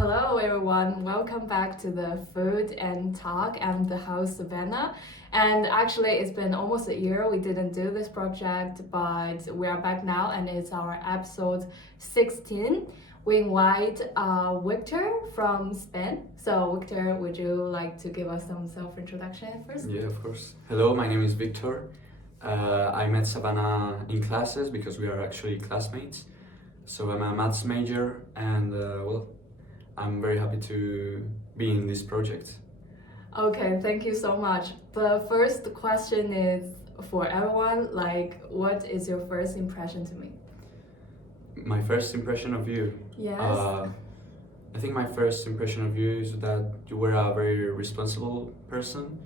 Hello everyone, welcome back to the Food and Talk. I'm the host Savannah, and actually it's been almost a year we didn't do this project, but we are back now and it's our episode 16. We invite Victor from Spain. So Victor, would you like to give us some self-introduction first? Yeah, of course. Hello, my name is Víctor. I met Savannah in classes because we are actually classmates. So I'm a maths major and I'm very happy to be in this project. Okay, thank you so much. The first question is for everyone, like, what is your first impression to me? My first impression of you? Yes. I think my first impression of you is that you were a very responsible person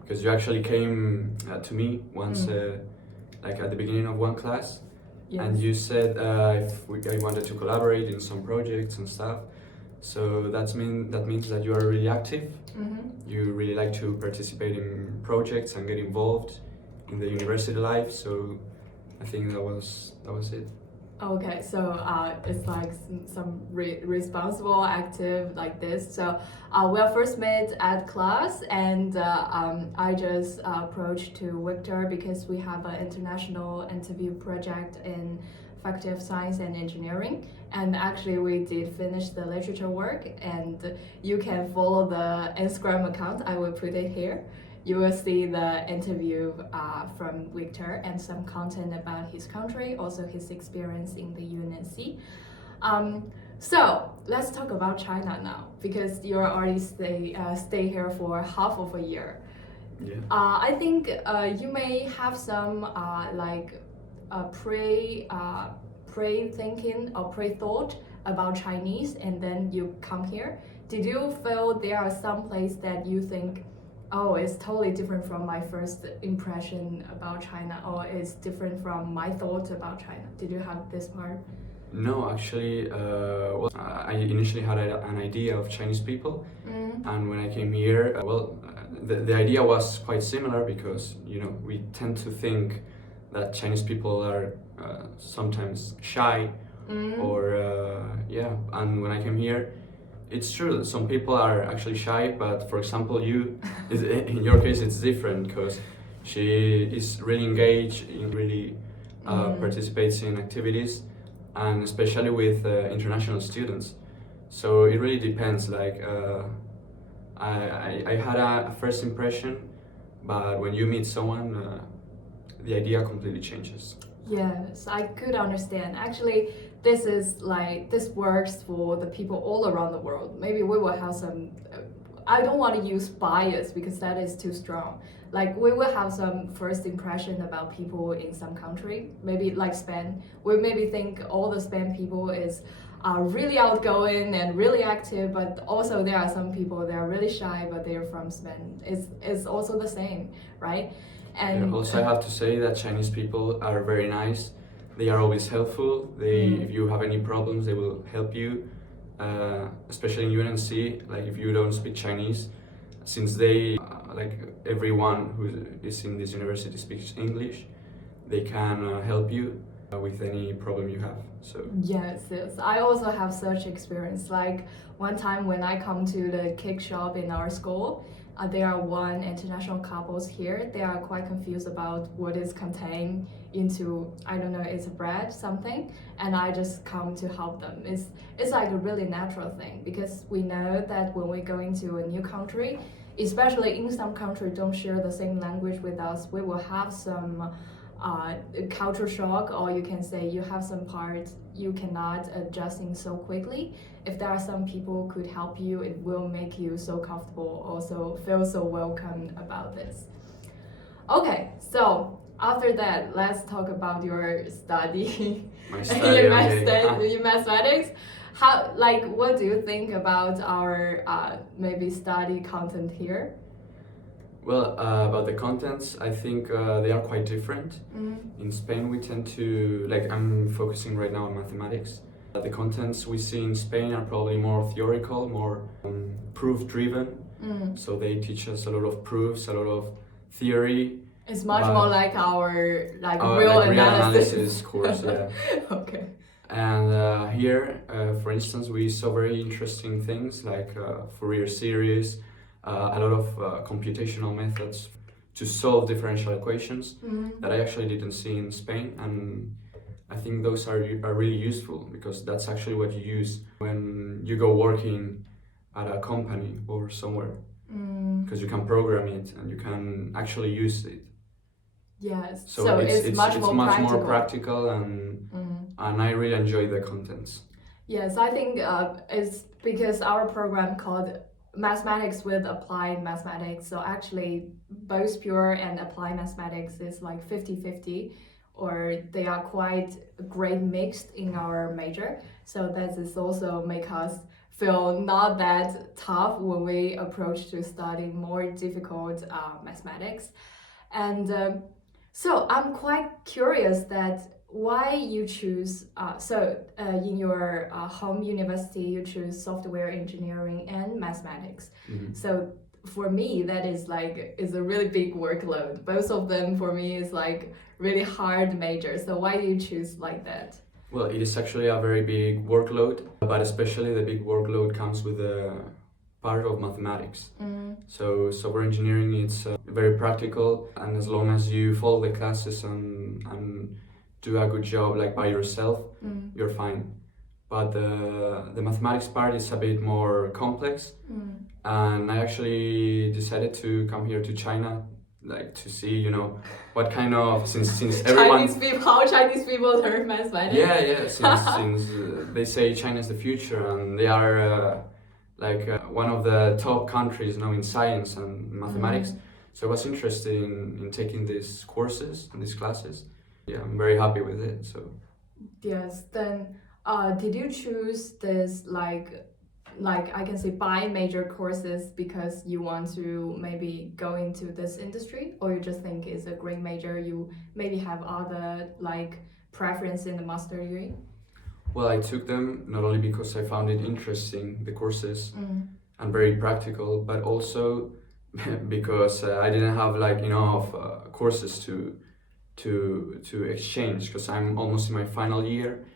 because you actually came to me once, like at the beginning of one class, Yes. and you said I wanted to collaborate in some projects and stuff. So that means that you are really active. You really like to participate in projects and get involved in the university life. So I think that was it. Okay, so it's like some responsible, active like this. So we first met at class, and I just approached to Victor because we have an international interview project in Faculty of Science and Engineering, and actually we did finish the literature work, and you can follow the Instagram account. I will put it here. You will see the interview from Victor and some content about his country, also his experience in the UNC. So let's talk about China now, because you already stay here for half of a year. Yeah. I think you may have some pre-thinking or pre-thought about Chinese, and then you come here. Did you feel there are some places that you think, oh, it's totally different from my first impression about China, or it's different from my thoughts about China? Did you have this part? No, actually, I initially had an idea of Chinese people, and when I came here, the idea was quite similar because, you know, we tend to think that Chinese people are sometimes shy, and when I came here, it's true that some people are actually shy, but for example, in your case, it's different because she is really engaged, really participates in activities, and especially with international students. So it really depends. Like I had a first impression, but when you meet someone, the idea completely changes. Yes, I could understand. Actually, this works for the people all around the world. Maybe we will have some. I don't want to use bias because that is too strong. Like we will have some first impression about people in some country. Maybe like Spain. We maybe think all the Spain people are really outgoing and really active, but also there are some people that are really shy, but they're from Spain. It's also the same, right? And also, I have to say that Chinese people are very nice. They are always helpful. If you have any problems, they will help you. Especially in UNC, like if you don't speak Chinese, since they, like everyone who is in this university speaks English, they can help you with any problem you have. So yes, I also have such experience. Like one time when I come to the cake shop in our school, there are one international couples here. They are quite confused about what is contained into, I don't know, it's bread something, and I just come to help them. It's like a really natural thing because we know that when we go into a new country, especially in some countries don't share the same language with us, we will have some culture shock, or you can say you have some parts you cannot adjusting so quickly. If there are some people who could help you, it will make you so comfortable, also feel so welcome about this. Okay, so after that, let's talk about your study. My study, your mathematics. How, like, what do you think about our maybe study content here? Well, about the contents, I think they are quite different. In Spain, we tend to, like, I'm focusing right now on mathematics. The contents we see in Spain are probably more theoretical, more proof-driven. So they teach us a lot of proofs, a lot of theory. It's much more like our real like analysis course, yeah. Okay. And here, for instance, we saw very interesting things like Fourier series, a lot of computational methods to solve differential equations that I actually didn't see in Spain. And I think those are really useful because that's actually what you use when you go working at a company or somewhere. Because you can program it and you can actually use it. Yes. So it's much more practical and I really enjoy the contents. Yes, I think it's because our program called Mathematics with Applied Mathematics. So actually both pure and applied mathematics is like 50-50, or they are quite great mixed in our major. So that is also make us feel not that tough when we approach to study more difficult mathematics. And so I'm quite curious that why you choose, in your home university, you choose software engineering and mathematics. So for me, that is a really big workload. Both of them for me is like really hard major. So why do you choose like that? Well, it is actually a very big workload, but especially the big workload comes with the part of mathematics. So software engineering is very practical, and as long as you follow the classes and do a good job like by yourself, you're fine. But the mathematics part is a bit more complex, and I actually decided to come here to China, like to see, you know, what kind of since everyone how Chinese people learn mathematics. Yeah, since they say China is the future and they are one of the top countries now in science and mathematics. So I was interested in taking these courses and these classes. Yeah, I'm very happy with it. So yes, then did you choose this like I can say bi-major courses because you want to maybe go into this industry, or you just think it's a great major, you maybe have other like preference in the master degree? Well, I took them not only because I found it interesting, the courses, and very practical, but also because I didn't have like enough courses to exchange, because I'm almost in my final year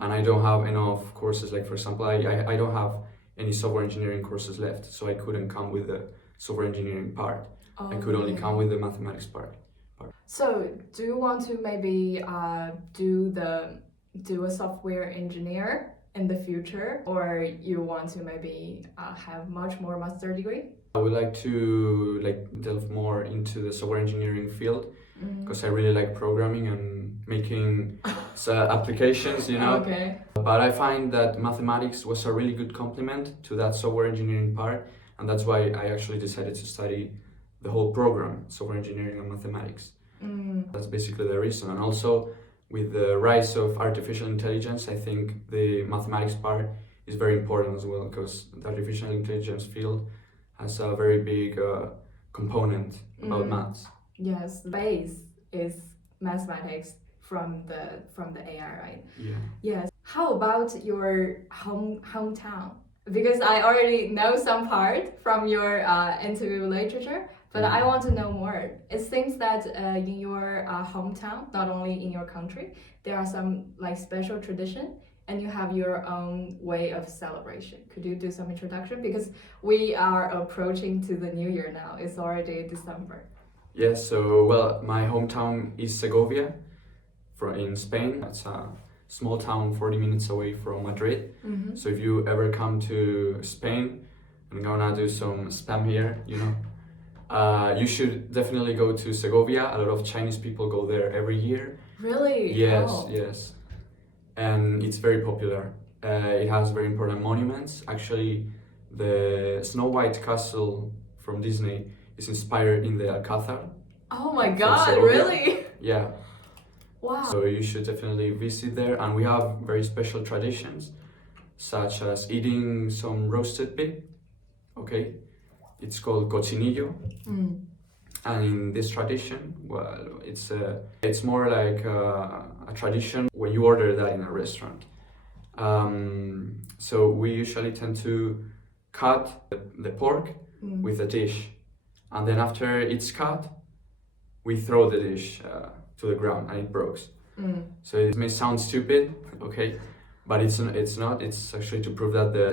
and I don't have enough courses. Like for example, I don't have any software engineering courses left, so I couldn't come with the software engineering part. I could only come with the mathematics part. So do you want to maybe do a software engineer in the future, or you want to maybe have much more master degree? I would like to delve more into the software engineering field because I really like programming and making applications, you know. Okay. But I find that mathematics was a really good complement to that software engineering part, and that's why I actually decided to study the whole program, software engineering and mathematics. That's basically the reason. And also with the rise of artificial intelligence, I think the mathematics part is very important as well, because the artificial intelligence field has a very big component about maths. Yes, the base is mathematics from the AI, right? Yeah. Yes. How about your hometown? Because I already know some part from your interview literature, but I want to know more. It seems that in your hometown, not only in your country, there are some like special tradition, and you have your own way of celebration. Could you do some introduction? Because we are approaching to the new year now. It's already December. Yes, so well, my hometown is Segovia, in Spain. It's a small town 40 minutes away from Madrid. So if you ever come to Spain, I'm gonna do some spam here, you know. You should definitely go to Segovia. A lot of Chinese people go there every year. Really? Yes, Oh. yes. And it's very popular. It has very important monuments. Actually, the Snow White castle from Disney is inspired in the Alcázar. Oh my God, really? Yeah. Wow. So you should definitely visit there. And we have very special traditions, such as eating some roasted pig. Okay. It's called cochinillo. And in this tradition, well, it's more like a tradition when you order that in a restaurant. So we usually tend to cut the pork with a dish, and then after it's cut, we throw the dish to the ground and it breaks. So it may sound stupid, okay, but it's not. It's actually to prove that the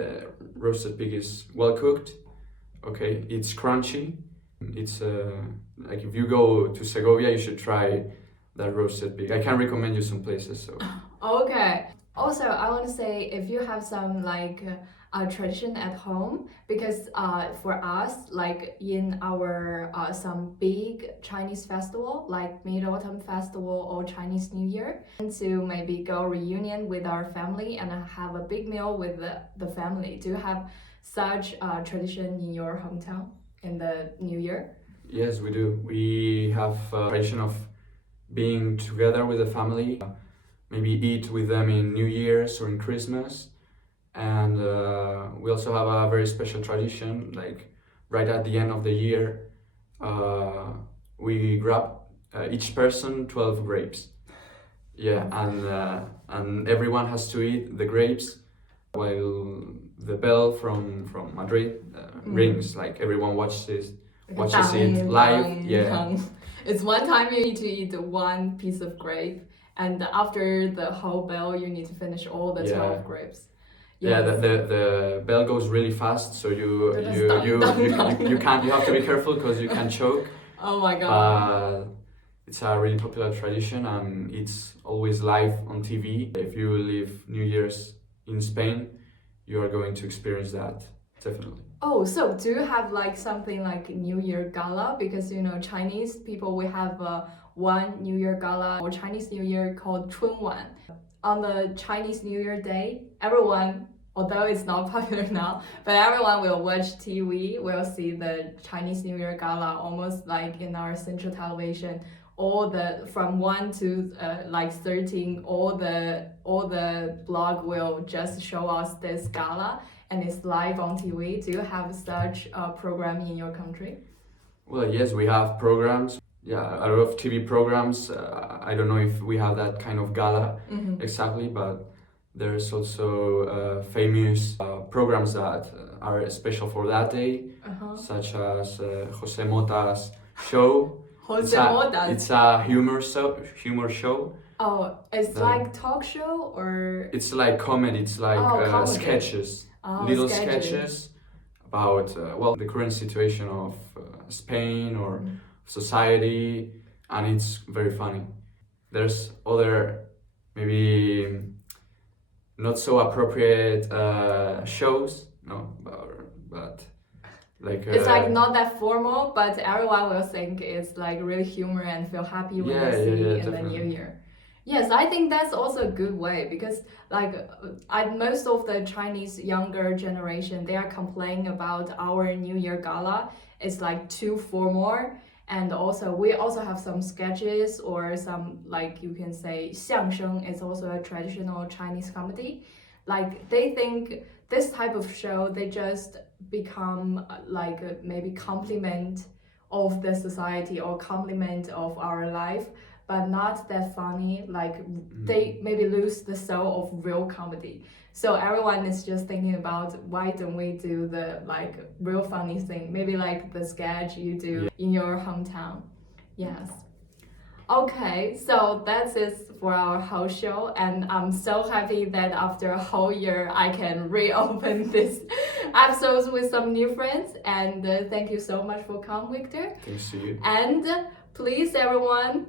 roasted pig is well cooked. Okay, it's crunchy. It's like if you go to Segovia, you should try that roasted pig. I can recommend you some places. So. Okay. Also, I want to say if you have some like tradition at home, because for us, like in our some big Chinese festival, like Mid-Autumn Festival or Chinese New Year, and to maybe go reunion with our family and have a big meal with the family. Do you have such tradition in your hometown in the New Year? Yes, we do. We have a tradition of being together with the family, maybe eat with them in New Year's or in Christmas. And we also have a very special tradition, like right at the end of the year, we grab each person 12 grapes. Yeah, and everyone has to eat the grapes while the bell from Madrid rings. Like everyone watches it live. Yeah. It's one time you need to eat one piece of grape, and after the whole bell, you need to finish all the 12 grapes. Yes. Yeah, the bell goes really fast, so you can't. You have to be careful because you can choke. Oh my god! It's a really popular tradition, and it's always live on TV. If you live New Year's in Spain, you are going to experience that definitely. Oh, so do you have like something like New Year gala? Because you know Chinese people, we have one New Year gala or Chinese New Year called 春晚. On the Chinese New Year day, everyone, although it's not popular now, but everyone will watch TV, will see the Chinese New Year gala almost like in our central television. All the from 1 to like 13, all the blog will just show us this gala, and it's live on TV. Do you have such a program in your country? Well, yes, we have programs. Yeah, a lot of TV programs. I don't know if we have that kind of gala exactly, but there's also famous programs that are special for that day, such as Jose Mota's show. It's a humor show. Oh, it's like talk show or? It's like comedy. It's like sketches, little sketches about the current situation of Spain or society, and it's very funny. There's other maybe not so appropriate shows, no, but like it's like not that formal, but everyone will think it's like really humor and feel happy when they see in the New Year. Yes, I think that's also a good way, because like most of the Chinese younger generation, they are complaining about our New Year gala. It's like too formal, and also we also have some sketches or some, like you can say, 相声. It's also a traditional Chinese comedy. Like they think this type of show, they just become like maybe compliment of the society or compliment of our life, but not that funny. Like they maybe lose the soul of real comedy. So everyone is just thinking about why don't we do the like real funny thing, maybe like the sketch you do in your hometown. Yes. Okay, so that's it for our whole show, and I'm so happy that after a whole year I can reopen this episodes with some new friends, and thank you so much for coming, Victor. Thanks to you. And please everyone,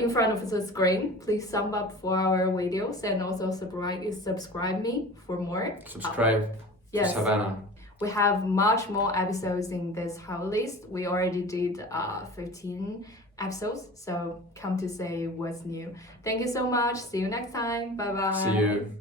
in front of the screen, please sum up for our videos, and also subscribe me for more. Subscribe to Savannah. We have much more episodes in this whole list. We already did 15 episodes, so come to say what's new. Thank you so much. See you next time. Bye bye. See you.